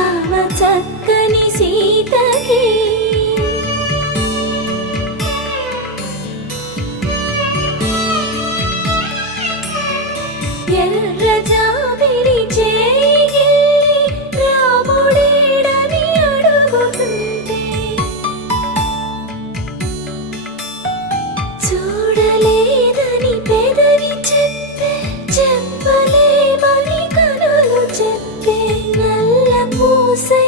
రామ చక్కని సీతకి ఎర్ర జాబిలి చేయి రాముడేడని అడుగుతుంటే చూడలేదని పెదవి చెప్పే చెప్పలేమని కనులు చెప్పే నల్ల పూసై